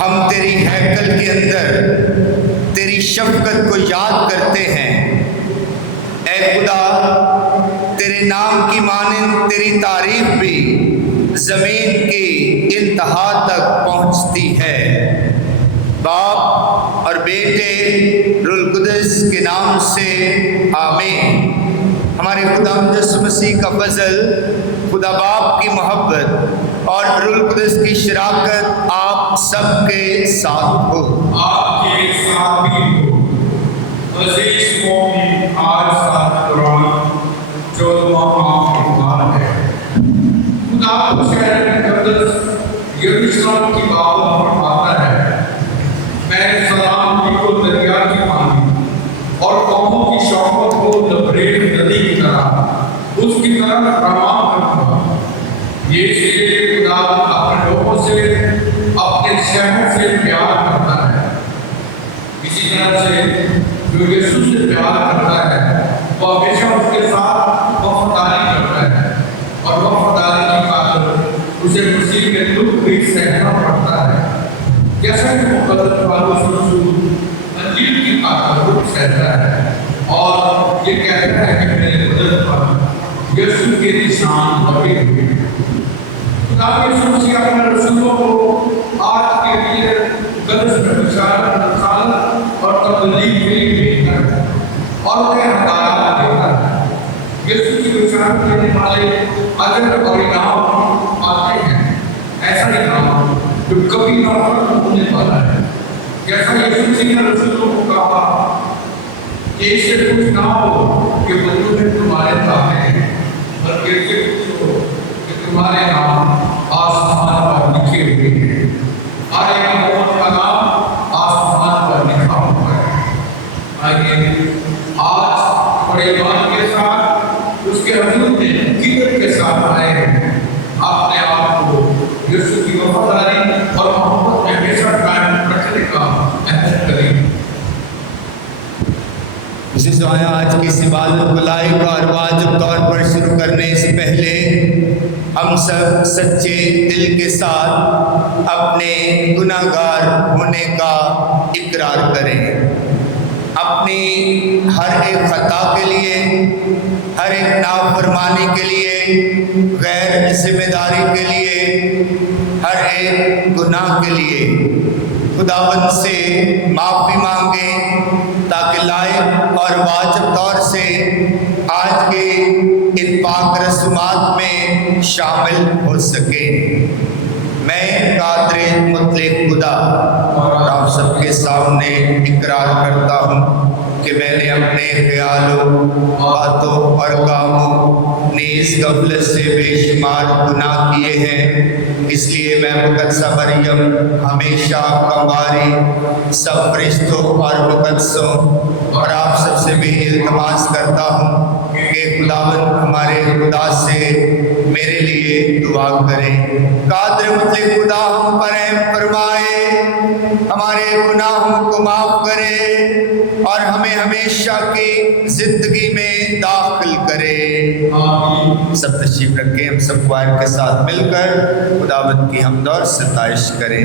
ہم تیری ہیکل کے اندر تیری شفقت کو یاد کرتے ہیں۔ اے خدا، تیرے نام کی مانند تیری تعریف بھی زمین کی انتہا تک پہنچتی ہے۔ باپ اور بیٹے روح القدس کے نام سے آمین۔ ہمارے خدا یسوع مسیح کا فضل، خدا باپ کی محبت اور روح القدس کی شراکت آپ سب کے ساتھ ہو۔ آپ کے ساتھ بھی ہو۔ عزیز مومن، آج سات قرآن 14واں ہے۔ خدا کو شہر مقدس یروشلم کی بابت فرماتا ہے، میں سلام کی کو دریا کی پانی اور قوموں کی شوقت کو لبریز ندی کی طرح اس کی طرف روان کروں گا۔ یہ اس لیے خدا اپنے لوگوں سے، اپنے شہر سے پیار کرتا ہے۔ اسی طرح سے جو یسوع سے پیار کرتا ہے وہ ہمیشہ اس کے ساتھ وفاداری کرتا ہے، اور وفاداری کی خاطر اسے مسیح کے دکھ بھی سہنا پڑتا ہے، جیسا کہ مقدس پالوس رسول انجیل کی خاطر دکھ سہتا ہے اور یہ کہتا ہے کہ میرے بدن پر یسوع کے نشان لگے ہوئے ہیں۔ خدا یسوع مسیح اپنے رسولوں کو آج کے لیے مقدس میں بشارت، رسالت اور تبلیغ کے لیے بھیجتا ہے اور انہیں ہدایات دیتا ہے۔ یسوع کی بشارت دینے والے اجر اور انعام آتے ہیں، ایسا انعام جو کبھی نہ ختم ہونے والا ہے۔ جیسا یسوع مسیح نے رسولوں کو کہا کہ اس سے کچھ نہ ہو کہ بندوں میں تمہارے تابع ہیں، بلکہ یہ کچھ ہو کہ تمہارے نام آسمان پر لکھے ہوئے ہیں۔ ہر ایک مومن کا نام آسمان پر لکھا ہوا ہے۔ آئیے آج بڑے ایمان کے ساتھ اس کے حضور میں عقیدت کے ساتھ آئے ہیں، اپنے آپ کو یسوع کی وفاداری اور محبت میں ہمیشہ قائم رکھنے کا عہد کریں۔ آج کی اس عبادت کو لائق اور واجب طور پر شروع کرنے سے پہلے ہم سب سچے دل کے ساتھ اپنے گناہ گار ہونے کا اقرار کریں۔ اپنی ہر ایک خطا کے لیے، ہر ایک نافرمانی کے لیے، غیر ذمہ داری کے لیے، ہر ایک گناہ کے لیے خداوند سے معافی مانگیں تاکہ لائق اور واجب طور سے آج کے ان پاک رسومات میں شامل ہو سکیں۔ میں قادر مطلق خدا اور آپ سب کے سامنے اقرار کرتا ہوں کہ میں نے اپنے خیالوں، باتوں اور کاموں نیز غفلت سے بے شمار گناہ کیے ہیں۔ اس لیے میں مقدسہ مریم ہمیشہ کنواری سب فرشتوں اور مقدسوں اور آپ سب سے بھی التماس کرتا ہوں کہ خداوند ہمارے خدا سے میرے لیے دعا کریں۔ قادر مطلق خدا ہم پر رحم فرمائے، ہمارے گناہوں کو معاف کرے اور ہمیں ہمیشہ کی زندگی میں داخل کرے۔ سب تشریف رکھیں، ہم سب کوائر کے ساتھ مل کر خداوند کی حمد اور ستائش کریں۔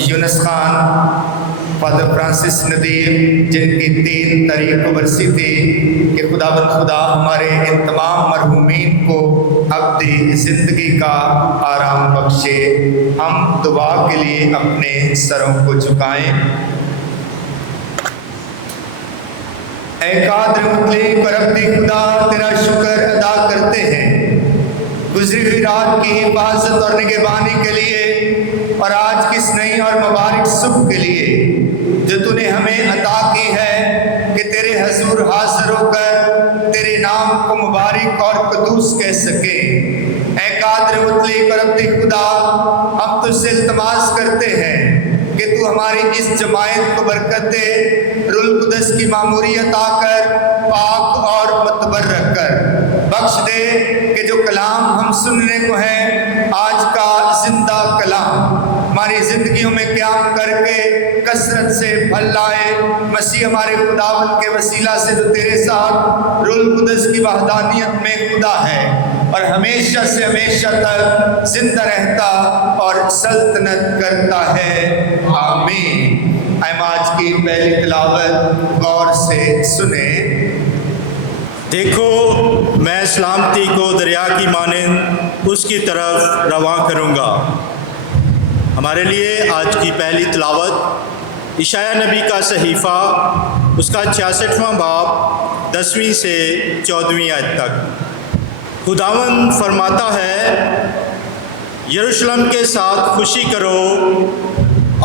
یونس خان، فادر فرانسس ندیم، جن کی 3 تاریخ کو برسی تھی، کہ خدا ہمارے ان تمام مرحومین کو ابدی زندگی کا آرام بخشے۔ ہم دعا کے لیے اپنے سروں کو جھکائیں۔ اے قادر مطلق اور ابدی خدا، تیرا شکر ادا کرتے ہیں گزری ہوئی رات کی حفاظت اور نگہبانی کے لیے، اور آج کی اس نئی اور مبارک صبح کے لیے جو تو نے ہمیں عطا کی ہے، کہ تیرے حضور حاضر ہو کر تیرے نام کو مبارک اور قدوس کہہ سکیں۔ اے قادر مطلق اور ابدی خدا، ہم تجھ سے التماس کرتے ہیں کہ تو ہماری اس جماعت کو برکت دے، روح القدس کی معموری عطا کر، پاک اور متبرک کر، بخش دے کہ جو کلام ہم سننے کو ہے، آج کا زندہ کلام ہماری زندگیوں میں قیام کر کے کثرت سے پھل لائے۔ مسیح ہمارے خداوند کے وسیلہ سے جو تیرے ساتھ روح القدس کی وحدانیت میں خدا ہے اور ہمیشہ سے ہمیشہ تک زندہ رہتا اور سلطنت کرتا ہے، آمین۔ آج کی پہلی تلاوت غور سے سنیں۔ دیکھو میں سلامتی کو دریا کی مانند اس کی طرف رواں کروں گا۔ ہمارے لیے آج کی پہلی تلاوت اشعیاء نبی کا صحیفہ، اس کا 66واں باب 10ویں سے 14ویں آیت تک۔ خداوند فرماتا ہے، یروشلم کے ساتھ خوشی کرو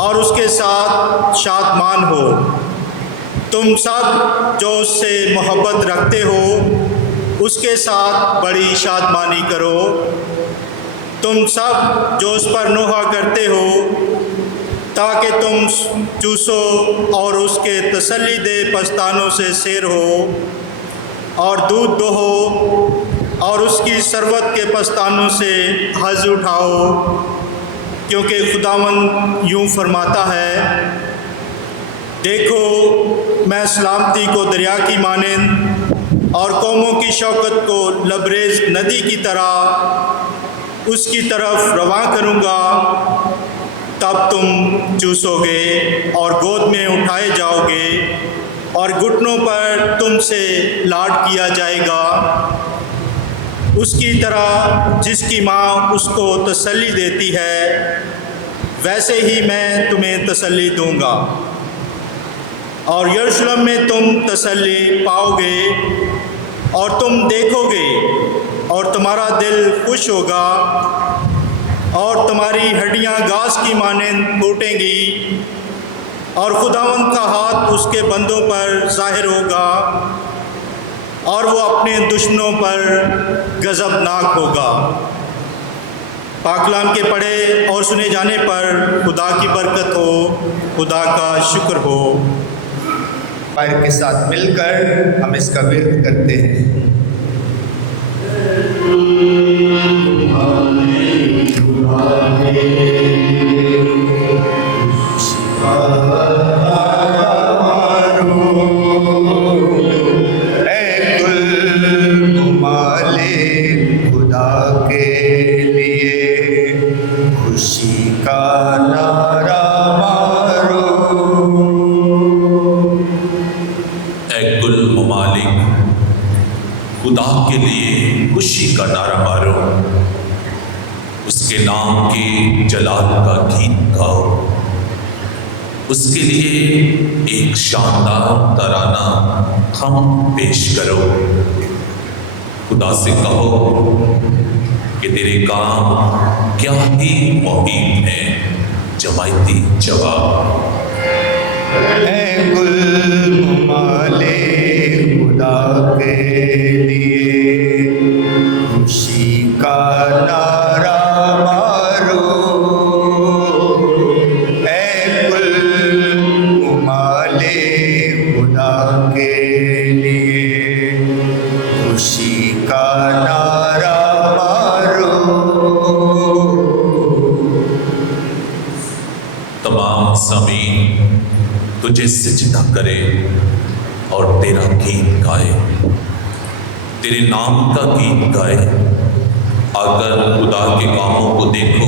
اور اس کے ساتھ شادمان ہو، تم سب جو اس سے محبت رکھتے ہو اس کے ساتھ بڑی شادمانی کرو، تم سب جو اس پر نوحہ کرتے ہو، تاکہ تم چوسو اور اس کے تسلی دہ پستانوں سے سیر ہو اور دودھ دوہو اور اس کی ثروت کے پستانوں سے حظ اٹھاؤ، کیونکہ خداوند یوں فرماتا ہے، دیکھو میں سلامتی کو دریا کی مانند اور قوموں کی شوکت کو لبریز ندی کی طرح اس کی طرف رواں کروں گا، تب تم چوسو گے اور گود میں اٹھائے جاؤ گے اور گھٹنوں پر تم سے لاڈ کیا جائے گا، اس کی طرح جس کی ماں اس کو تسلی دیتی ہے، ویسے ہی میں تمہیں تسلی دوں گا، اور یروشلم میں تم تسلی پاؤ گے اور تم دیکھو گے اور تمہارا دل خوش ہوگا اور تمہاری ہڈیاں گھاس کی مانند پھوٹیں گی، اور خداوند کا ہاتھ اس کے بندوں پر ظاہر ہوگا اور وہ اپنے دشمنوں پر غضبناک ہوگا۔ پاک کلام کے پڑھے اور سنے جانے پر خدا کی برکت ہو، خدا کا شکر ہو۔ پائر کے ساتھ مل کر ہم اس کا ورد کرتے ہیں۔ اے کل مالک خدا کے لیے خوشی کا نعرہ مارو، اے کل ممالک خدا کے لیے خوشی کا نعرہ مارو، اس کے نام کے جلال کا گیت گاؤ، اس کے لیے ایک شاندار ترانہ ہم پیش کرو۔ خدا سے کہو کہ تیرے کام کیا ہی مہیم ہیں، جماعتی جواب۔ اے کل مالک خدا کے لیے خوشی کا نعرہ مارو، اے کل مالک خدا کے لیے خوشی کا نعرہ مارو۔ تمام زمین تجھے سجدہ کرے اور تیرا گیت گائے، تیرے نام کا گیت گائے۔ اگر خدا کے کاموں کو دیکھو،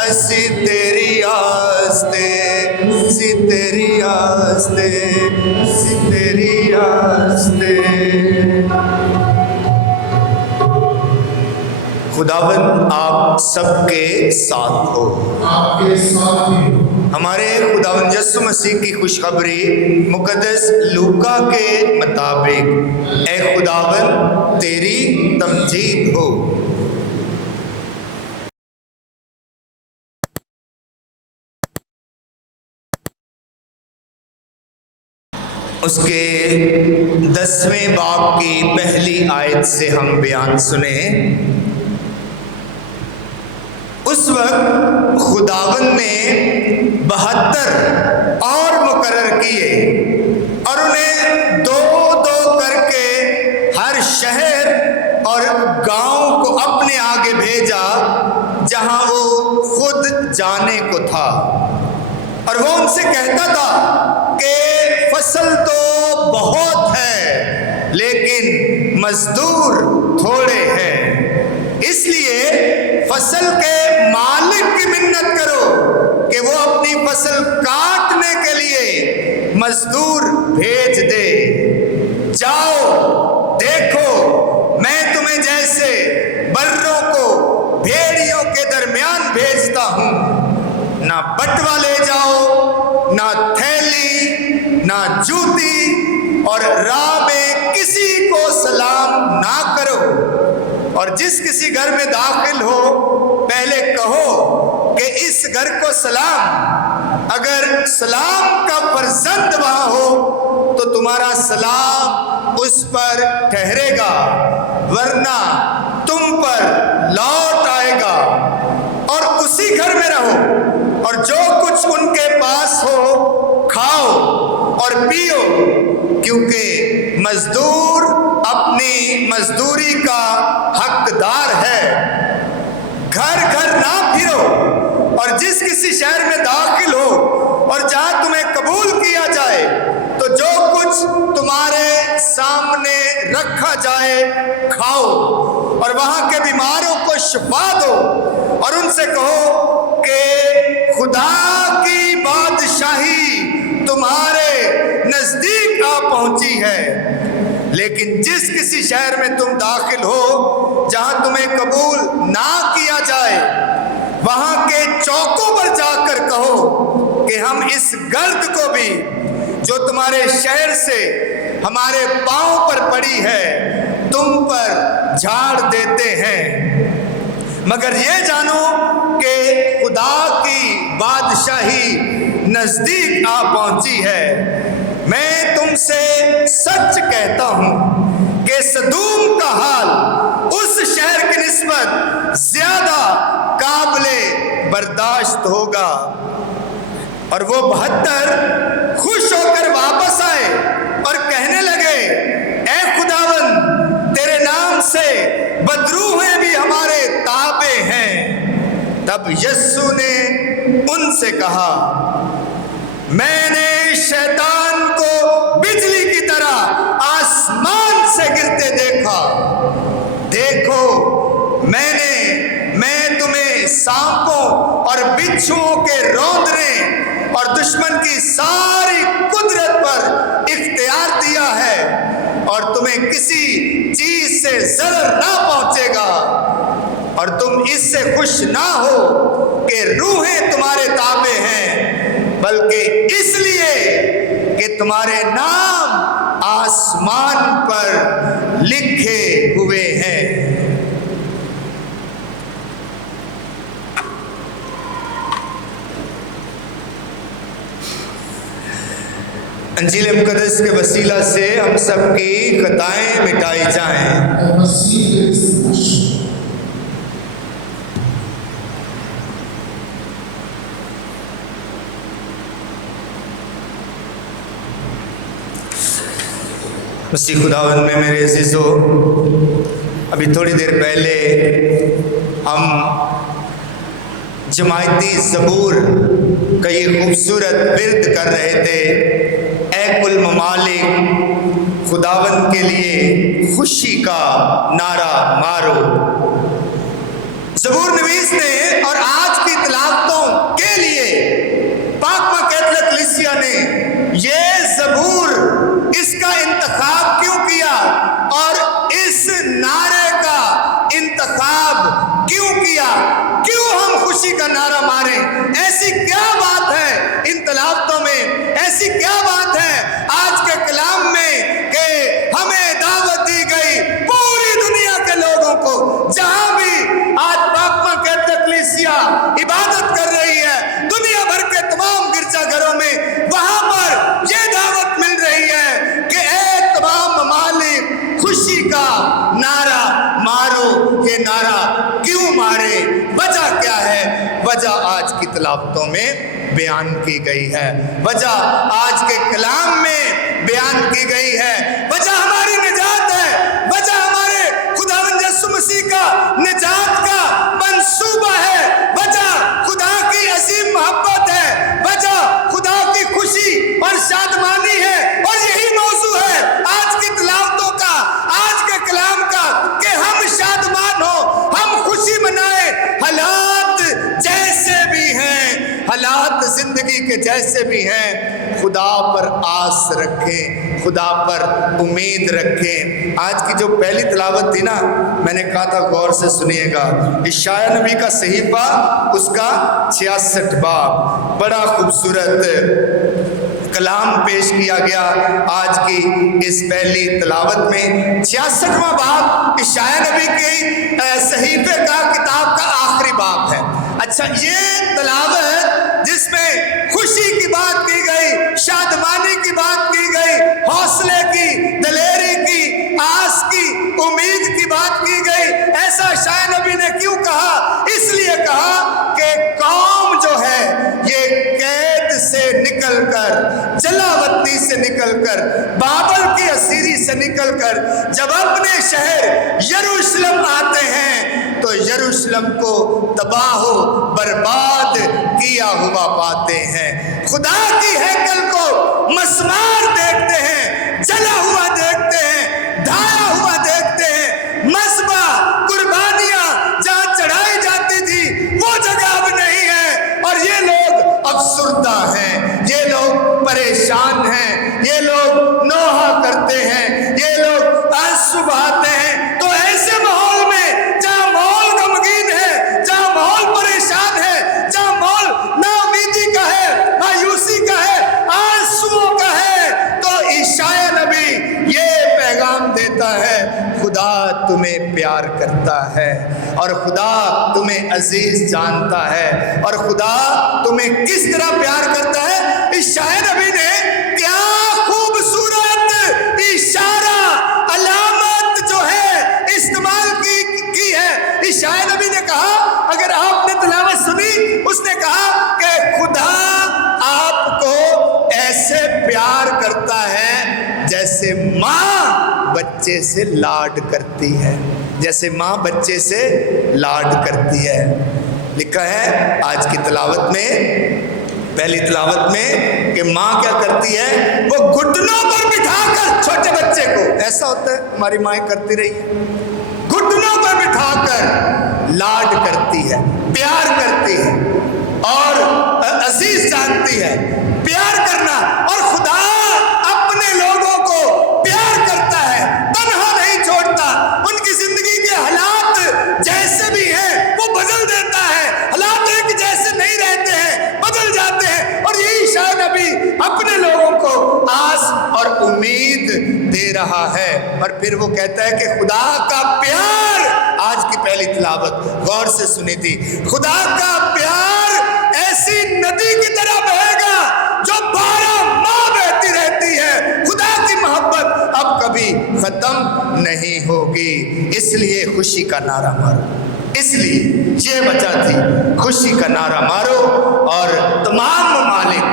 اسی تیری آستے، اسی تیری آستے، اسی تیری آستے۔ خداوند آپ سب کے ساتھ ہو، آپ کے ساتھ بھی ہو۔ ہمارے خداوند یسوع مسیح کی خوشخبری مقدس لوکا کے مطابق، اے خداوند تیری تمجید ہو۔ اس کے 10ویں باب کی پہلی آیت سے ہم بیان سنیں۔ اس وقت خداوند نے 72 اور مقرر کیے اور انہیں دو دو کر کے ہر شہر اور گاؤں کو اپنے آگے بھیجا جہاں وہ خود جانے کو تھا، اور وہ ان سے کہتا تھا کہ فصل تو بہت ہے لیکن مزدور تھوڑے ہیں، اس لیے فصل کے مالک کی منت کرو کہ وہ اپنی فصل کاٹنے کے لیے مزدور بھیج دے۔ جاؤ دیکھو، میں تمہیں جیسے بروں کو بھیڑیوں کے درمیان بھیجتا ہوں، نہ بٹوا لے جاؤ، نہ تھیلی، نہ جوتی، اور راہ میں کسی کو سلام نہ کرو، اور جس کسی گھر میں داخل ہو پہلے کہو کہ اس گھر کو سلام۔ اگر سلام کا فرزند وہاں ہو تو تمہارا سلام اس پر ٹھہرے گا، ورنہ تم پر لوٹ آئے گا، اور اسی گھر میں رہو، اور جو کچھ ان کے پاس ہو کھاؤ اور پیو، کیونکہ مزدور اپنی مزدوری کا حقدار ہے۔ گھر گھر نہ پھرو، اور جس کسی شہر میں داخل ہو اور جہاں تمہیں قبول کیا جائے تو جو کچھ تمہارے سامنے رکھا جائے کھاؤ، اور وہاں کے بیماروں کو شفا دو، اور ان سے کہو کہ خدا کی بادشاہی تمہارے نزدیک آ پہنچی ہے۔ لیکن جس کسی شہر میں تم داخل ہو جہاں تمہیں قبول نہ کیا جائے، وہاں کے چوکوں پر جا کر کہو کہ ہم اس گرد کو بھی جو تمہارے شہر سے ہمارے پاؤں پر پڑی ہے تم پر جھاڑ دیتے ہیں، مگر یہ جانو کہ خدا کی بادشاہی نزدیک آ پہنچی ہے۔ میں تم سے سچ کہتا ہوں کہ سدوم کا حال اس شہر کی نسبت زیادہ قابل برداشت ہوگا۔ اور وہ 72 خوش ہو کر واپس آئے اور کہنے لگے، اے خداوند، تیرے نام سے بدروہیں بھی ہمارے تابع ہیں۔ تب یسوع نے ان سے کہا، میں نے شیطان کو بجلی کی طرح آسمان سے گرتے دیکھا۔ دیکھو، میں تمہیں سانپوں اور بچھوؤں کے روندنے اور دشمن کی ساری قدرت پر اختیار دیا ہے، اور تمہیں کسی چیز سے ضرر نہ پہنچے گا، اور تم اس سے خوش نہ ہو کہ روحیں تمہارے تابع ہیں، بلکہ اس لیے کہ تمہارے نام آسمان پر لکھے ہوئے ہیں۔ انجیل مقدس کے وسیلہ سے ہم سب کی خطائیں مٹائی جائیں۔ مسیح خداوند میں میرے عزیزو، ابھی تھوڑی دیر پہلے ہم جماعتی زبور کا یہ خوبصورت ورد کر رہے تھے، اے کل ممالک خداوند کے لیے خوشی کا نعرہ مارو۔ زبور نویس نے اور آج کی تلاوت لیے پاک کیتھولک کلیسیا نے یہ زبور اس کا انتخاب کیوں کیا اور اس نعرے کا انتخاب کیوں کیا؟ کیوں ہم خوشی کا نعرہ ماریں؟ ایسی کیا بات ہے ان تلاوتوں میں، ایسی کیا بات ہے آج کے کلام میں کہ ہمیں دعوت دی گئی پوری دنیا کے لوگوں کو، جہاں بھی آج پاک کیتھولک کلیسیا عبادت کر رہی ہے دنیا بھر کے تمام گرجا گھروں میں، وہاں پر یہ دعوت مل رہی ہے کہ اے تمام ممالک خوشی کا نعرہ مارو۔ یہ نعرہ کیوں مارے؟ وجہ کیا ہے؟ وجہ آج کی تلاوتوں میں بیان کی گئی ہے، وجہ آج کے کلام میں بیان کی گئی ہے، وجہ ہماری نجات ہے، وجہ ہمارے خداوند یسوع مسیح کا نجات کا منصوبہ ہے، وجہ خدا کی عظیم محبت ہے، وجہ خدا کی خوشی اور شادمانی ہے، اور یہی موضوع ہے آج کی تلاوتوں کا، آج کے کلام کا، کہ ہم شادمان ہوں، ہم خوشی منائیں، حالات جیسے بھی ہیں، حالات زندگی کے جیسے بھی ہیں، خدا پر آس رکھیں، خدا پر امید رکھیں۔ آج کی جو پہلی تلاوت تھی نا، میں نے کہا تھا غور سے سنیے گا، اشعیا نبی کا صحیفہ اس کا 66 باب، بڑا خوبصورت کلام پیش کیا گیا آج کی اس پہلی تلاوت میں۔ 66واں باب اشعیا نبی کے صحیفے کا کتاب کا آخری باب ہے۔ اچھا، یہ تلاوت جس میں خوشی کی بات کی گئی، شادمانی کی بات کی گئی، حوصلے کی، دلیری کی، آس کی، امید کی بات کی گئی، ایسا اشعیا نبی نے کیوں کہا؟ اس لیے کہا کہ قوم جو ہے یہ قید سے نکل کر، جلا وطنی سے نکل کر، بابل کی اسیری سے نکل کر جب اپنے شہر یروشلم آتے ہیں تو یروشلم کو تباہ و برباد کیا ہوا پاتے ہیں، خدا کی ہیکل کو مسمار دیکھتے ہیں، جلا ہوا دیکھتے ہیں، ڈھایا ہوا دیکھتے ہیں، مذبح قربانیاں جہاں چڑھائی جاتی تھی وہ جگہ اب نہیں ہے، اور یہ لوگ افسردہ ہیں، یہ لوگ پریشان ہیں، یہ لوگ نوحہ کرتے ہیں، یہ لوگ آنسو بہاتے ہیں۔ تو ایسے ماحول میں جہاں ماحول غمگین ہے، جہاں ماحول پریشان ہے، جہاں ماحول نا امیدی کا ہے، مایوسی کا ہے، آنسوؤں کا ہے، تو اشعیا نبی یہ پیغام دیتا ہے، خدا تمہیں پیار کرتا ہے، اور خدا تمہیں عزیز جانتا ہے، اور خدا تمہیں کس طرح پیار کرتا ہے۔ اشعیا نبی نے کیا خوبصورت اشارہ، علامت جو ہے استعمال کی ہے۔ اشعیا نبی نے کہا، اگر آپ نے تلاوت سنی، اس نے کہا کہ خدا آپ کو ایسے پیار کرتا ہے جیسے ماں بچے سے لاڈ کرتی ہے، جیسے ماں بچے سے لاڈ کرتی ہے۔ لکھا ہے آج کی تلاوت میں، پہلی تلاوت میں، کہ ماں کیا کرتی ہے؟ وہ گھٹنوں پر بٹھا کر چھوٹے بچے کو، ایسا ہوتا ہے ہماری مائیں کرتی رہی ہیں، گھٹنوں پر بٹھا کر لاڈ کرتی ہے، پیار کرتی ہے، اور عزیز جانتی ہے۔ پیار کرنا، اور خدا اپنے لوگوں کو پیار کرتا ہے، تنہا نہیں چھوڑتا، ان کی زندگی کے حالات جیسے بھی ہیں وہ بدل دیتا ہے، حالات ایک جیسے نہیں رہتے ہیں، بدل جاتے ہیں، اور یہی اشعیا نبی اپنے لوگوں کو آس اور امید دے رہا ہے۔ اور پھر وہ کہتا ہے کہ خدا کا پیار، آج کی پہلی تلاوت غور سے سنی تھی، خدا کا پیار ایسی ندی کی طرح بہے گا جو 12 ماہ بہتی رہتی ہے۔ خدا کی محبت اب کبھی ختم نہیں ہوگی، اس لیے خوشی کا نعرہ مارو، اس لیے یہ وجہ تھی، خوشی کا نعرہ مارو، اور تمام ممالک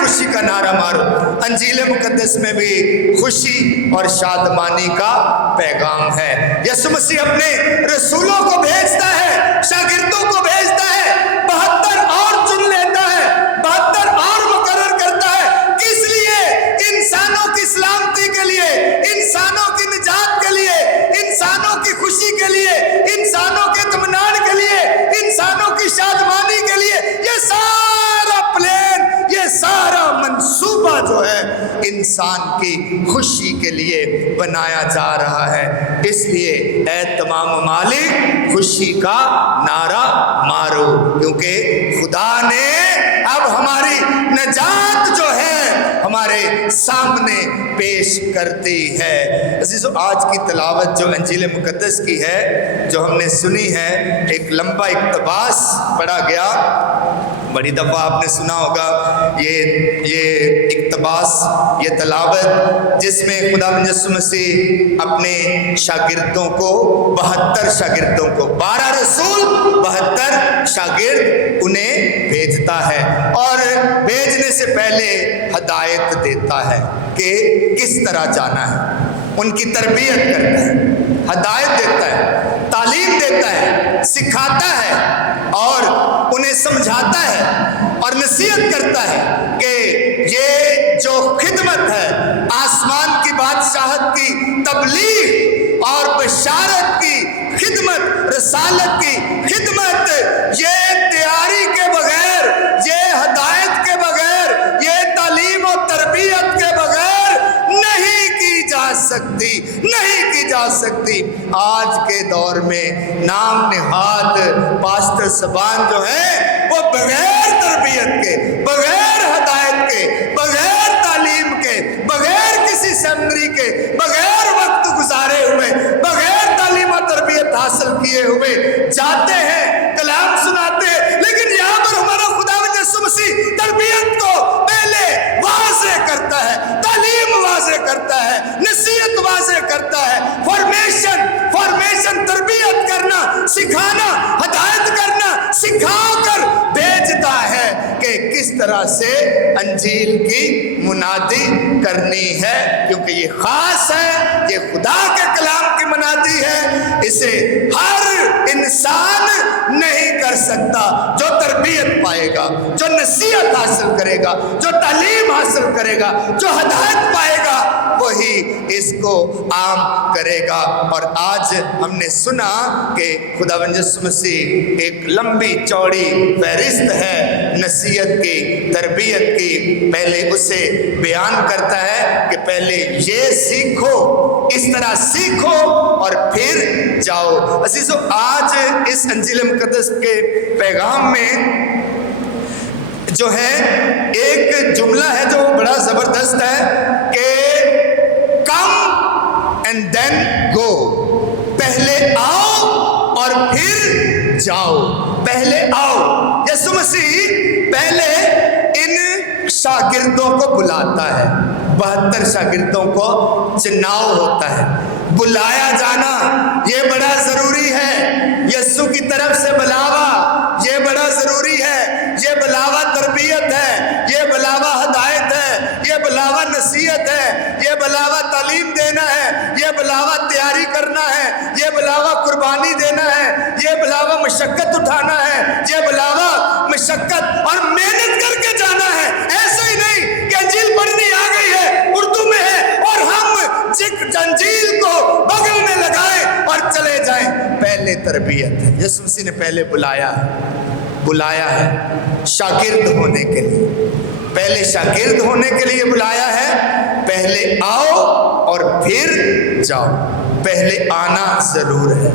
خوشی کا نعرہ مارو۔ انجیل مقدس میں بھی خوشی اور شادمانی کا پیغام ہے۔ یسوع مسیح اپنے رسولوں کو بھیجتا ہے، شاگردوں کو بھیجتا ہے، 72 اور چن لیتا ہے، 72 اور مقرر کرتا ہے، کس لیے؟ انسانوں کی سلامتی کے لیے، انسانوں کی نجات کے لیے، انسانوں کی خوشی کے لیے، انسانوں کے اطمینان کے لیے، انسانوں کی شادمانی کے لیے، انسان کی خوشی کے لیے بنایا جا رہا ہے۔ اس لیے اے تمام ممالک خوشی کا نعرہ مارو، کیونکہ خدا نے اب ہماری نجات جو ہے ہمارے سامنے پیش کر دی ہے۔ عزیزو، آج کی تلاوت جو انجیل مقدس کی ہے، جو ہم نے سنی ہے، ایک لمبا اقتباس پڑھا گیا۔ بڑی دفعہ آپ نے سنا ہوگا یہ اقتباس، یہ تلاوت، جس میں خدا یسوع مسیح اپنے شاگردوں کو 72 شاگردوں کو 12 رسول 72 شاگرد انہیں بھیجتا ہے، اور بھیجنے سے پہلے ہدایت دیتا ہے کہ کس طرح جانا ہے، ان کی تربیت کرتا ہے، ہدایت دیتا ہے، تعلیم دیتا ہے، سکھاتا ہے اور انہیں سمجھاتا ہے اور نصیحت کرتا ہے کہ یہ جو خدمت ہے، آسمان کی بادشاہت کی تبلیغ اور بشارت کی خدمت، رسالت کی خدمت، یہ تیاری کے بغیر، یہ ہدایت کے بغیر، یہ تعلیم و تربیت کے بغیر نہیں کی جا سکتی۔ آج کے دور میں نام نہاد پاسٹر صاحبان جو ہیں، وہ بغیر تربیت کے، بغیر ہدایت کے، بغیر تعلیم کے، بغیر کسی سیمنری کے، بغیر وقت گزارے ہوئے، بغیر تعلیم و تربیت حاصل کیے ہوئے جاتے ہیں، کلام سناتے ہیں، لیکن یہاں پر ہمارا خداوند یسوع مسیح تربیت کو پہلے واضح کرتا ہے، تعلیم واضح کرتا ہے، نصیحت واضح کرتا ہے، فارمیشن تربیت کرنا، سکھانا، ہدایت کرنا، سکھا کر بھیجتا ہے کہ کس طرح سے انجیل کی منادی کرنی ہے، کیونکہ یہ خاص ہے، یہ خدا کے کلام کی منادی ہے، اسے ہر انسان نہیں کر سکتا۔ جو تربیت پائے گا، جو نصیحت حاصل کرے گا، جو تعلیم حاصل کرے گا، جو ہدایت پائے گا، وہی اس کو عام کرے گا۔ اور آج ہم نے سنا کہ خداوند یسوع مسیح ایک لمبی چوڑی فہرست ہے نصیحت کی، تربیت کی، پہلے اسے بیان کرتا ہے کہ پہلے یہ سیکھو، اس طرح سیکھو اور پھر جاؤ۔ عزیزو، آج اس انجیل مقدس کے پیغام میں جو ہے ایک جملہ ہے جو بڑا زبردست ہے کہ کم اینڈ دین گو، پہلے آؤ اور پھر جاؤ، پہلے آؤ۔ یسوع مسیح پہلے ان شاگردوں کو بلاتا ہے، 72 شاگردوں کو چناؤ ہوتا ہے، بلایا جانا یہ بڑا ضروری ہے، یسوع کی طرف سے بلاوا یہ بڑا ضروری ہے، یہ بلاوا تربیت ہے، یہ بلاوا ہدایت ہے، یہ بلاوا نصیحت ہے، یہ بلاوا تعلیم دینا ہے، یہ بلاوا تیاری کرنا ہے، یہ بلاوا قربانی دینا ہے، یہ بلاوا مشقت اٹھانا ہے، یہ بلاوا مشقت اور محنت کر کے جانا ہے۔ ایسا ہی نہیں کہ انجیل پڑھنی آ گئی ہے، اردو میں ہے، اور ہم انجیل کو بغل میں لگائیں اور چلے جائیں۔ پہلے تربیت ہے، یسوع مسیح نے پہلے بلایا ہے شاگرد ہونے کے لیے، پہلے شاگرد ہونے کے لیے بلایا ہے، پہلے آؤ اور پھر جاؤ۔ پہلے آنا ضرور ہے،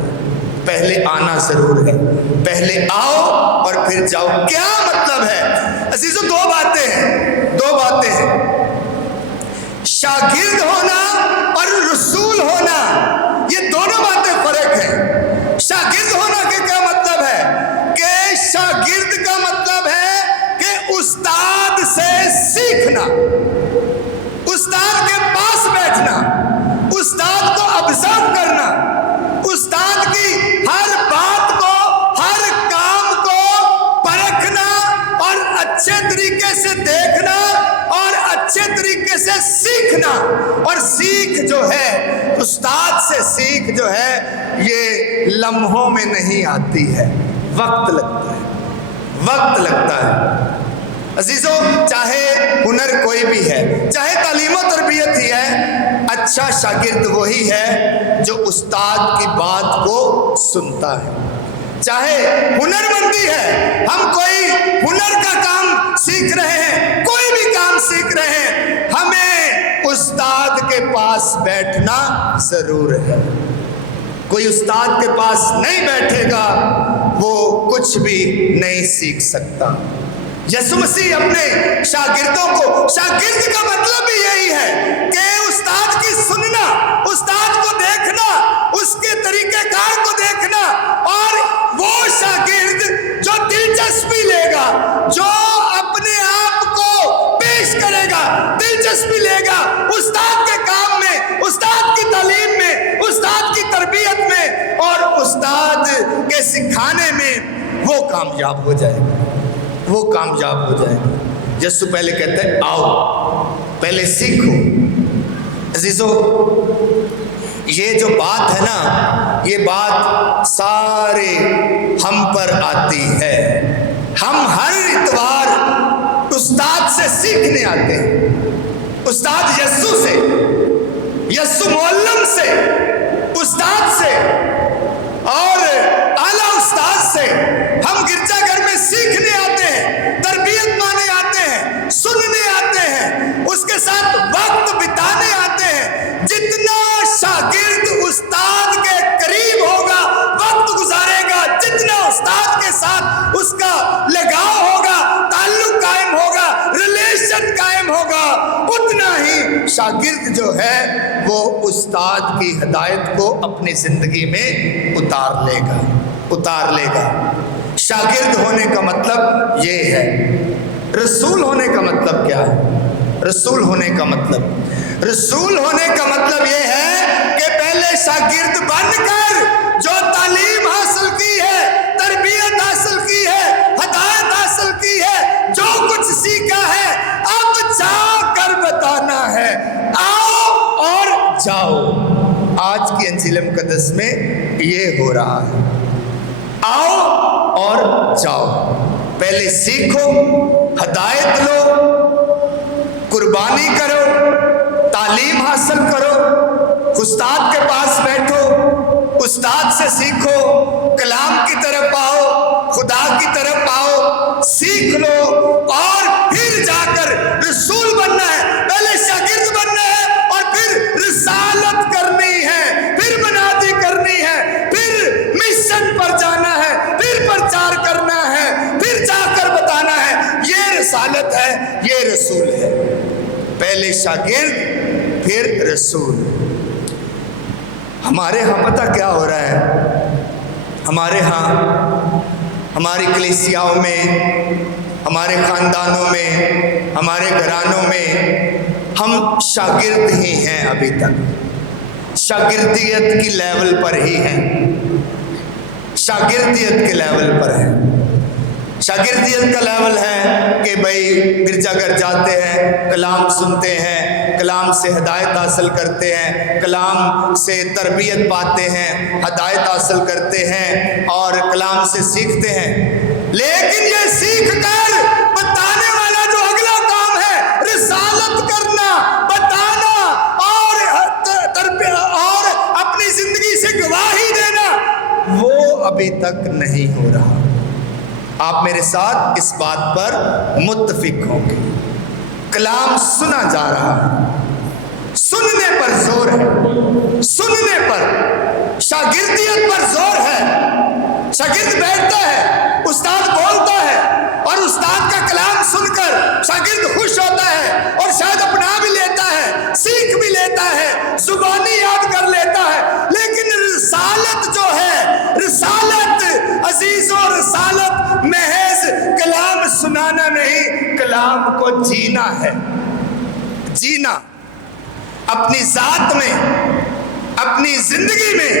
پہلے آنا ضرور ہے، پہلے آؤ اور پھر جاؤ۔ کیا مطلب ہے عزیزو؟ دو باتیں ہیں، شاگرد ہونا اور رسول ہونا، یہ دونوں باتیں فرق ہیں۔ شاگرد ہونا کے کیا مطلب ہے کہ شاگرد کا مطلب ہے کہ استاد سے سیکھنا، استاد کے پاس بیٹھنا، استاد کو آبزرو کرنا، استاد کی ہر بات کو، ہر کام کو پرکھنا اور اچھے طریقے سے دیکھنا اور اچھے طریقے سے سیکھنا۔ اور سیکھ جو ہے، استاد سے سیکھ جو ہے، یہ لمحوں میں نہیں آتی ہے، وقت لگتا ہے۔ عزیزو، چاہے ہنر کوئی بھی ہے، چاہے تعلیم و تربیت ہی ہے، اچھا شاگرد وہی ہے جو استاد کی بات کو سنتا ہے۔ چاہے ہنر مندی ہے، ہم کوئی ہنر کا کام سیکھ رہے ہیں، کوئی بھی کام سیکھ رہے ہیں، ہمیں استاد کے پاس بیٹھنا ضرور ہے۔ کوئی استاد کے پاس نہیں بیٹھے گا وہ کچھ بھی نہیں سیکھ سکتا۔ یسوع مسیح اپنے شاگردوں کو، شاگرد کا مطلب بھی یہی ہے کہ استاد کی سننا، استاد کو دیکھنا، اس کے طریقہ کار کو دیکھنا، اور وہ شاگرد جو دلچسپی لے گا، جو اپنے آپ کو پیش کرے گا، دلچسپی لے گا استاد کے کام میں، استاد کی تعلیم میں، استاد کی تربیت میں اور استاد کے سکھانے میں، وہ کامیاب ہو جائے گا، وہ کامیاب ہو جائے گا۔ یسوع پہلے کہتے ہیں آؤ پہلے سیکھو۔ عزیزو، یہ جو بات ہے نا، یہ بات سارے ہم پر آتی ہے۔ ہم ہر اتوار استاد سے سیکھنے آتے ہیں، استاد یسوع سے، یسوع معلم سے، استاد سے اور اعلیٰ استاد سے ہم گرجا گھر میں سیکھنے آتے ہیں، تربیت پانے آتے ہیں، سننے آتے ہیں، اس کے ساتھ وقت بتانے آتے ہیں۔ جتنا شاگرد استاد کے قریب ہوگا، وقت گزارے گا، جتنا استاد کے ساتھ اس کا لگاؤ ہوگا، تعلق قائم ہوگا، ریلیشن قائم ہوگا، اتنا ہی شاگرد جو ہے وہ استاد کی ہدایت کو اپنی زندگی میں اتار لے گا، اتار لے گا۔ شاگرد ہونے کا مطلب یہ ہے۔ رسول ہونے کا مطلب کیا ہے؟ رسول ہونے کا مطلب یہ ہے کہ پہلے شاگرد بن کر جو تعلیم حاصل کی ہے، تربیت حاصل کی ہے، ہدایت حاصل کی ہے، جو کچھ سیکھا ہے، اب جا کر بتانا ہے۔ آؤ اور جاؤ۔ آج کی انجیل مقدس میں یہ ہو رہا ہے، آؤ اور جاؤ۔ پہلے سیکھو، ہدایت لو، قربانی کرو، تعلیم حاصل کرو، استاد کے پاس بیٹھو، استاد سے سیکھو، کلام کی طرف آؤ، خدا کی طرف آؤ، سیکھ لو، اور پھر جا کر رسول بننا ہے۔ پہلے شاگرد بننا ہے اور پھر رسالت کرنی ہے، پھر منادی کرنی ہے، پھر مشن پر جانا ہے، پھر پرچار کرنا ہے، پھر جا کر بتانا ہے۔ یہ رسالت ہے، یہ رسول ہے۔ پہلے شاگرد پھر رسول۔ ہمارے ہاں پتہ کیا ہو رہا ہے؟ ہمارے ہاں، ہماری کلیسیاؤں میں، ہمارے خاندانوں میں، ہمارے گھرانوں میں ہم شاگرد ہی ہیں، ابھی تک شاگردیت کی لیول پر ہی ہیں، شاگردیت کے لیول پر ہیں۔ شاگردیت کا لیول ہے کہ بھائی گرجا گھر جاتے ہیں، کلام سنتے ہیں، کلام سے ہدایت حاصل کرتے ہیں، کلام سے تربیت پاتے ہیں، ہدایت حاصل کرتے ہیں اور کلام سے سیکھتے ہیں۔ لیکن یہ سیکھ کر بتانے والا جو اگلا کام ہے، رسالت کرنا، بتانا اور اپنی زندگی سے گواہی دینا، وہ ابھی تک نہیں ہو رہا۔ آپ میرے ساتھ اس بات پر متفق ہوں گے۔ کلام سنا جا رہا ہے، سننے پر زور ہے، سننے پر، شاگردیت پر زور ہے۔ شاگرد بیٹھتا ہے، استاد بولتا ہے، اور استاد کا کلام سن کر شاگرد خوش ہوتا ہے اور شاید اپنا بھی لیتا ہے، سیکھ بھی لیتا ہے، زبانی یاد کر لیتا ہے۔ لیکن رسالت جو ہے، رسالت عزیزوں، رسالت محض کلام سنانا نہیں، کلام کو جینا ہے۔ جینا اپنی ذات میں، اپنی زندگی میں،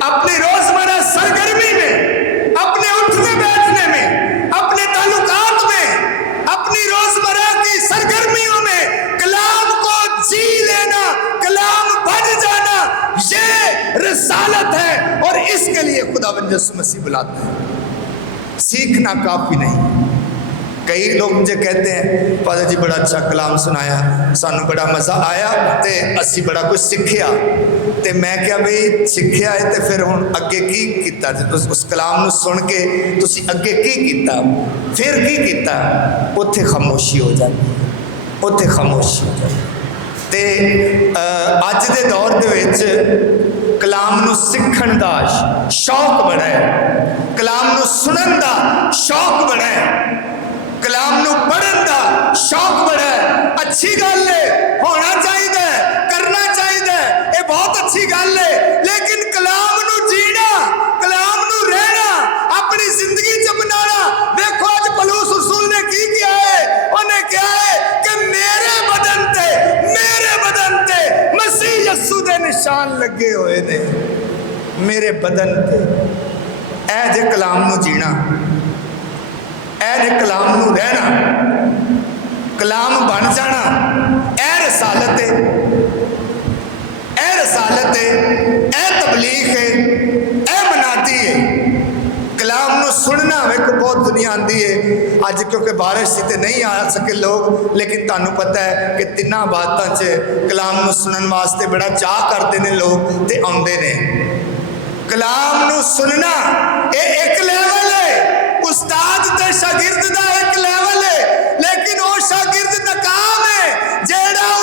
اپنی روزمرہ سرگرمی میں، اپنے اٹھنے بیٹھنے میں، اپنے تعلقات میں، اپنی روزمرہ کی سرگرمیوں میں کلام کو جی لینا، کلام بن جانا، یہ رسالت ہے۔ اور اس کے لیے خداوند یسوع مسیح بلاتا ہے۔ سیکھنا کافی نہیں۔ کئی لوگ مجھے کہتے ہیں فادر جی بڑا اچھا کلام سنایا، سانو بڑا مزہ آیا تے اسی بڑا کچھ سیکھیا۔ تے میں کیا بھئی سیکھیا ہے تے پھر ہن اگے کی کیتا؟ اس کلام نو سن کے تسی اگے کی کیتا؟ پھر کی کیتا؟ اوتھے خاموشی ہو جاتی، اوتھے خاموشی ہو جاتی۔ ਤੇ ਅੱਜ ਦੇ ਦੌਰ ਦੇ ਵਿੱਚ ਕਲਾਮ ਨੂੰ ਸਿੱਖਣ ਦਾ ਸ਼ੌਕ ਬੜਾ ਹੈ, ਕਲਾਮ ਨੂੰ ਸੁਣਨ ਦਾ ਸ਼ੌਕ ਬੜਾ ਹੈ, ਕਲਾਮ ਨੂੰ ਪੜ੍ਹਨ ਦਾ ਸ਼ੌਕ ਬੜਾ ਹੈ। ਅੱਛੀ ਗੱਲ ਹੈ, ਹੋਣਾ ਚਾਹੀਦਾ ਹੈ, ਕਰਨਾ ਚਾਹੀਦਾ ਹੈ, ਇਹ ਬਹੁਤ ਅੱਛੀ ਗੱਲ ਹੈ। ਲੇਕਿਨ ਕਲਾਮ ਨੂੰ ਜੀਣਾ, ਕਲਾਮ ਨੂੰ ਰਹਿਣਾ, ਆਪਣੀ ਜ਼ਿੰਦਗੀ ਚ ਅਪਣਾਉਣਾ। ਵੇਖੋ ਅੱਜ ਪੌਲੁਸ ਰਸੂਲ ਨੇ ਕੀ ਕਿਹਾ ਹੈ, ਉਹਨੇ ਕਿਹਾ ਹੈ ਕਿ ਮੇਰੇ ਬਦਨ ਤੇ ਮਸੀਹ ਯਸੂ ਦੇ ਨਿਸ਼ਾਨ ਲੱਗੇ ਹੋਏ ਨੇ, ਮੇਰੇ ਬਦਨ ਤੇ। ਇਹ ਜੇ ਕਲਾਮ ਨੂੰ ਜੀਣਾ, ਇਹ ਜੇ ਕਲਾਮ ਨੂੰ ਰਹਿਣਾ, ਕਲਾਮ ਬਣ ਜਾਣਾ, ਇਹ ਰਸਾਲਤ ਹੈ, ਇਹ ਰਸਾਲਤ ਹੈ, ਇਹ ਤਬਲੀਗ ਹੈ, ਇਹ ਮਨਾਦੀ ਹੈ। ਕਲਾਮ ਨੂੰ ਸੁਣਨਾ ਵੇਖੋ ਬਹੁਤ ਦੁਨੀਆ ਆਉਂਦੀ ਹੈ ਅੱਜ, ਕਿਉਂਕਿ ਬਾਰਿਸ਼ ਸੀ ਤੇ ਨਹੀਂ ਆ ਸਕੇ ਲੋਕ, ਲੇਕਿਨ ਤੁਹਾਨੂੰ ਪਤਾ ਹੈ ਕਿ ਤਿੰਨਾਂ ਬਾਤਾਂ 'ਚ ਕਲਾਮ ਨੂੰ ਸੁਣਨ ਵਾਸਤੇ ਬੜਾ ਚਾਹ ਕਰਦੇ ਨੇ ਲੋਕ ਤੇ ਆਉਂਦੇ ਨੇ। ਕਲਾਮ ਨੂੰ ਸੁਣਨਾ ਇਹ ਇੱਕ ਲੈਵਲ ਹੈ, ਉਸਤਾਦ ਤੇ ਸ਼ਾਗਿਰਦ ਦਾ ਇੱਕ ਲੈਵਲ ਹੈ, ਲੇਕਿਨ ਉਹ ਸ਼ਾਗਿਰਦ ਨਾਕਾਮ ਹੈ ਜਿਹੜਾ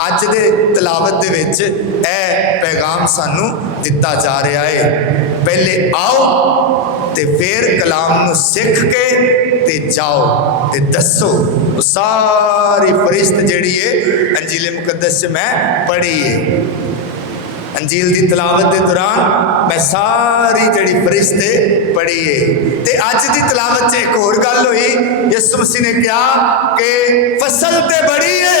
ਅੱਜ ਦੇ ਤਲਾਵਤ ਦੇ ਵਿੱਚ ਇਹ ਪੈਗਾਮ ਸਾਨੂੰ ਦਿੱਤਾ ਜਾ ਰਿਹਾ ਹੈ, ਪਹਿਲੇ ਆਓ ਤੇ ਫਿਰ ਕਲਾਮ ਨੂੰ ਸਿੱਖ ਕੇ ਤੇ ਜਾਓ ਤੇ ਦੱਸੋ। ਉਹ ਸਾਰੀ ਫਰਿਸ਼ਤ ਜਿਹੜੀ ਹੈ ਅੰਜੀਲ ਮੁਕੱਦਸ 'ਚ ਮੈਂ ਪੜ੍ਹੀ ਹੈ, ਅੰਜੀਲ ਦੀ ਤਲਾਵਤ ਦੇ ਦੌਰਾਨ ਮੈਂ ਸਾਰੀ ਜਿਹੜੀ ਫਰਿਸ਼ਤੇ ਪੜ੍ਹੀ ਹੈ। ਤੇ ਅੱਜ ਦੀ ਤਲਾਵਤ 'ਚ ਇੱਕ ਹੋਰ ਗੱਲ ਹੋਈ, ਯਿਸੂ ਮਸੀਹ ਨੇ ਕਿਹਾ ਕਿ ਫਸਲ ਤੇ ਬੜੀ ਹੈ,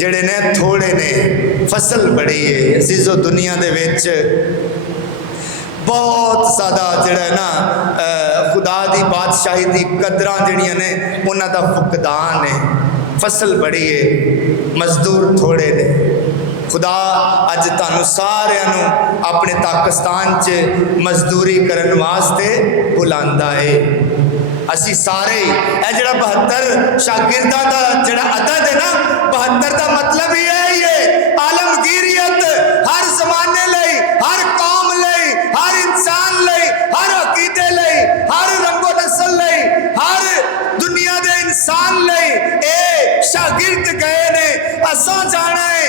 ਜਿਹੜੇ ਨੇ ਥੋੜੇ ਨੇ, ਫਸਲ ਬੜੀ ਹੈ। ਅਜ਼ੀਜ਼ੋ ਦੁਨੀਆ ਦੇ ਵਿੱਚ ਬਹੁਤ ਜ਼ਿਆਦਾ ਜਿਹੜਾ ਨਾ ਖੁਦਾ ਦੀ ਬਾਦਸ਼ਾਹੀ ਦੀ ਕਦਰਾਂ ਜਿਹੜੀਆਂ ਨੇ ਉਹਨਾਂ ਦਾ ਫੁਕਦਾਨ ਹੈ। ਫਸਲ ਬੜੀ ਹੈ, ਮਜ਼ਦੂਰ ਥੋੜੇ ਨੇ। ਖੁਦਾ ਅੱਜ ਤੁਹਾਨੂੰ ਸਾਰਿਆਂ ਨੂੰ ਆਪਣੇ ਪਾਕਿਸਤਾਨ 'ਚ ਮਜ਼ਦੂਰੀ ਕਰਨ ਵਾਸਤੇ ਬੁਲਾਉਂਦਾ ਹੈ। ਅਸੀਂ ਸਾਰੇ ਇਹ ਜਿਹੜਾ 72 ਸ਼ਾਗਿਰਦਾਂ ਦਾ ਜਿਹੜਾ ਅਦਦ ਹੈ ਨਾ, 72 ਦਾ ਮਤਲਬ ਹੀ ਇਹ ਹੈ ਆਲਮਗੀਰੀਅਤ, ਹਰ ਜ਼ਮਾਨੇ ਲਈ, ਹਰ ਕੌਮ ਲਈ, ਹਰ ਇਨਸਾਨ ਲਈ, ਹਰ ਅਕੀਦੇ ਲਈ, ਹਰ ਰੰਗੋ ਨਸਲ ਲਈ, ਹਰ ਦੁਨੀਆ ਦੇ ਇਨਸਾਨ ਲਈ ਇਹ ਸ਼ਾਗਿਰਦ ਗਏ ਨੇ। ਅਸਾਂ ਜਾਣਾ ਹੈ,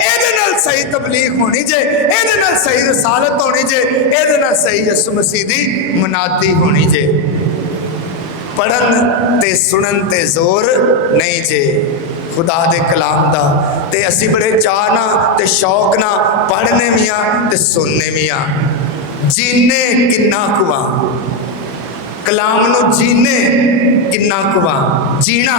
ਇਹਦੇ ਨਾਲ ਸਹੀ ਤਬਲੀਗ ਹੋਣੀ ਜੇ, ਇਹਦੇ ਨਾਲ ਸਹੀ ਰਸਾਲਤ ਹੋਣੀ ਜੇ, ਇਹਦੇ ਨਾਲ ਸਹੀ ਯਿਸੂ ਮਸੀਹ ਦੀ ਮੁਨਾਦੀ ਹੋਣੀ ਜੇ। ਪੜਨ ਤੇ ਸੁਣਨ ਤੇ ਜ਼ੋਰ ਨਹੀਂ ਜੇ ਖੁਦਾ ਦੇ ਕਲਾਮ ਦਾ। ਤੇ ਅਸੀਂ ਬੜੇ ਚਾਅ ਨਾਲ ਤੇ ਸ਼ੌਕ ਨਾਲ ਪੜ੍ਹਨੇ ਵੀ ਆ ਤੇ ਸੁਣਨੇ ਵੀ ਆ। ਜੀਨੇ ਕਿੰਨਾ ਕੁ ਆ ਕਲਾਮ ਨੂੰ, ਜੀਨੇ ਕਿੰਨਾ ਕੁ ਆ ਜੀਣਾ,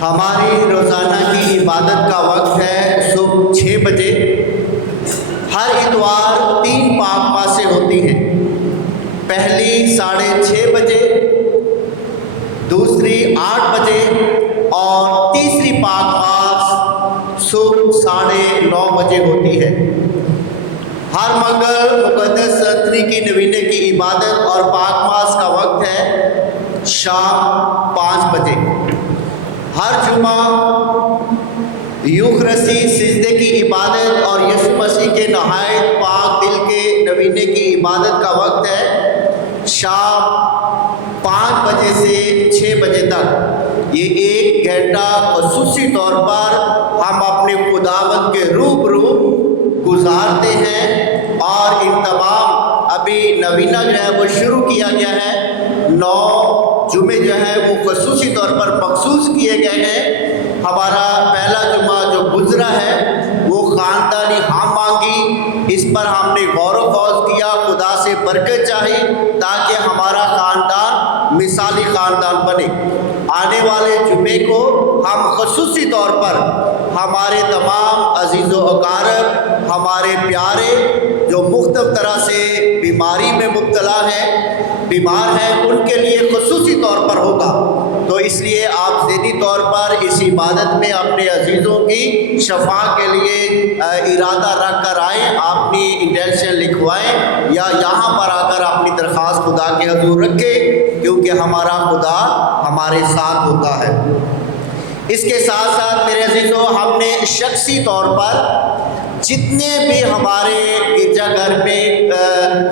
ہماری روزانہ کی عبادت کا وقت ہے صبح 6 بجے. ہر اتوار 3 پاک پاسیں ہوتی ہیں. پہلی 6:30 بجے، دوسری 8 بجے اور تیسری پاک پاس صبح 9:30 بجے ہوتی ہے. ہر منگل مقدس سنتری کی نوینے کی عبادت اور پاک ماس کا وقت ہے شام 5 بجے. ہر جمعہ یوخرسی سجدے کی عبادت اور یسوع مسیح کے نہایت پاک دل کے نوینے کی عبادت کا وقت ہے شام 5 بجے سے 6 بجے تک. یہ 1 گھنٹہ خصوصی طور پر ہم اپنے خداوند کے روبرو گزارتے ہیں. اور ان تمام ابھی نوینہ جو ہے وہ شروع کیا گیا ہے. 9 جمعے جو ہے وہ خصوصی طور پر مخصوص کیے گئے ہیں. ہمارا پہلا جمعہ جو گزرا ہے وہ خاندانی ہاں مانگی، اس پر ہم نے غور و خوض کیا، خدا سے برکت چاہی تاکہ ہمارا خاندان مثالی خاندان بنے. آنے والے جمعے کو ہم خصوصی طور پر ہمارے تمام عزیز و اقارب، ہمارے پیارے جو مختلف طرح سے بیماری میں مبتلا ہیں، بیمار ہیں، ان کے لیے خصوصی طور پر ہوگا. تو اس لیے آپ ذہنی طور پر اس عبادت میں اپنے عزیزوں کی شفا کے لیے ارادہ رکھ کر آئیں، اپنی انٹینشن لکھوائیں یا یہاں پر آ کر اپنی درخواست خدا کے حضور رکھیں، کیونکہ ہمارا خدا ہمارے ساتھ ہوتا ہے. اس کے ساتھ ساتھ میرے عزیزوں، ہم نے شخصی طور پر جتنے بھی ہمارے گرجا گھر میں